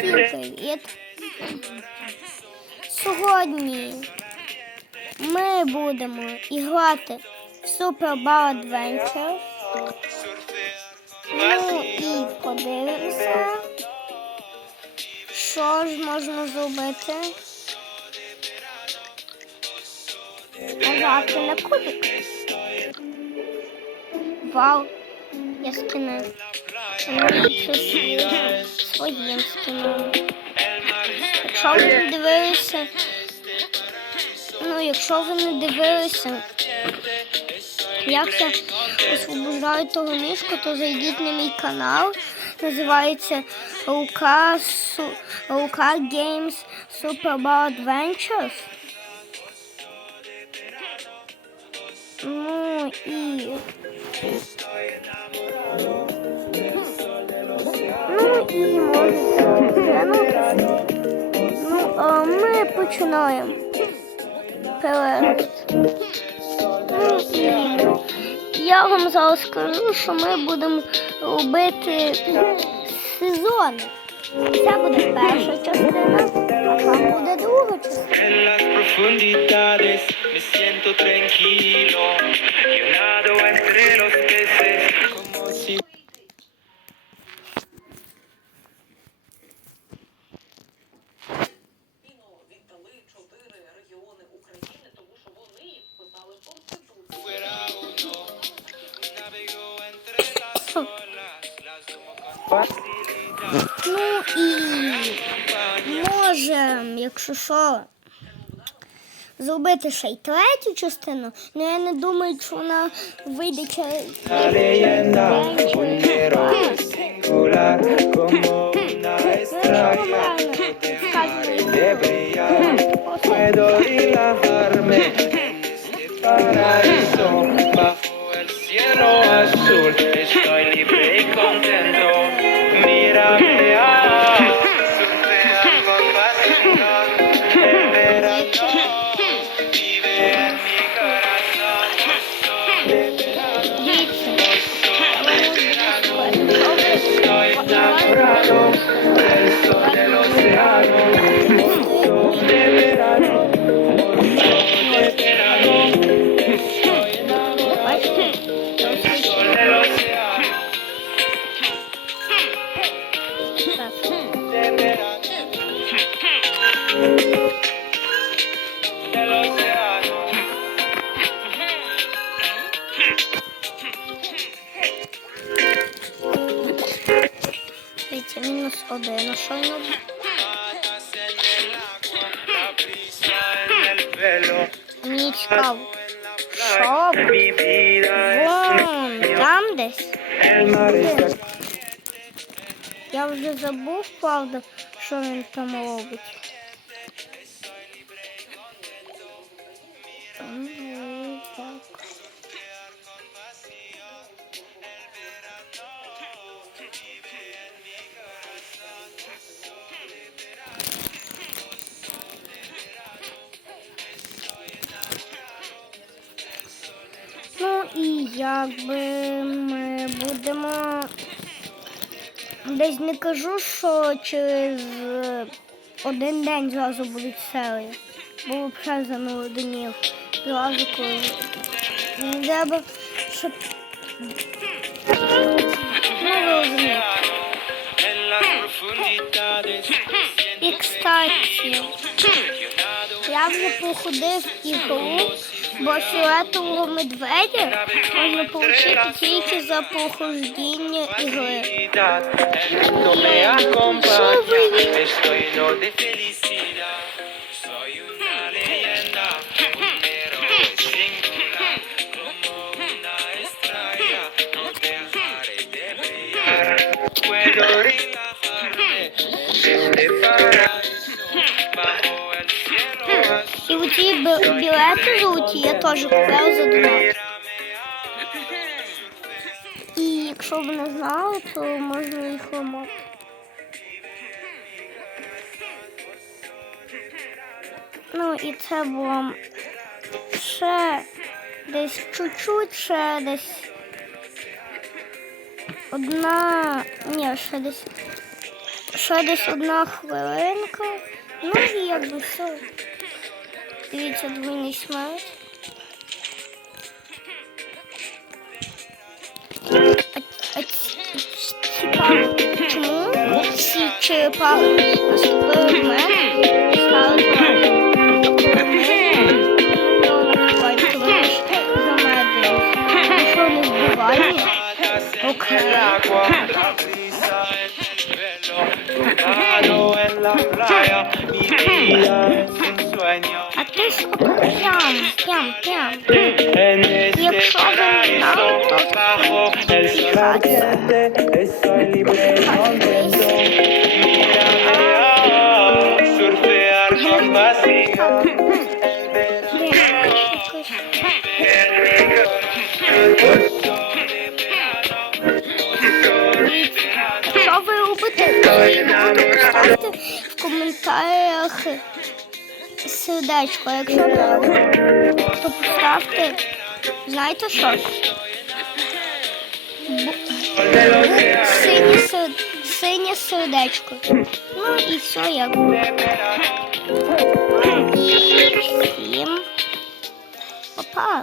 привіт! Сьогодні ми будемо грати в Super Ball Adventure. Ну і подивимося, що ж можна зробити. Нажати на кубик. Вау, я скину. Скину. Якщо ви не дивилися, ну якщо ви не дивилися, як я освобождаю того мішку, то зайдіть на мій канал. Називається Рука, Су- Рука Games Super Ball Adventures. Ну і. Перегляд. Ну, я вам зараз скажу, що ми будемо робити сезони. Це буде перша частина, а там буде друга частина. Якщо що, зробити ще й третю частину, але я не думаю, що вона вийде через La leyenda, un héroe del océano, el pelo. Мені Вон, там десь. Я вже забув, правда, що він там робить. Якби ми будемо Десь не кажу, що через один день зразу будуть серії. Бо взагалі зануденів. Зразу коли. Мені треба, щоб. Ну. І кстати, я вже походив і ігру, бо фіолетового медведя можна отримати тільки за прохождіння ігри. Mundo me білети золоті я теж купила за донат. І якщо ви не знали, то можна їх ламати. Ну і це було ще десь чуть-чуть, ще десь одна, ні, ще десь ще десь одна хвилинка. Ну і якби все. Czyli podwójny smart. Czemu? Siczypa. Okay. en la playa, mi vida es un sueño. En este paraíso bajo el sol ardiente, estoy libre y contento. Mírame oh, surfear con vacío. El verano, el verano. в коментарях сердечко. Якщо не то поставте, знаєте що? Синє, сер... синє сердечко. Ну і все як. І всім. Па-па.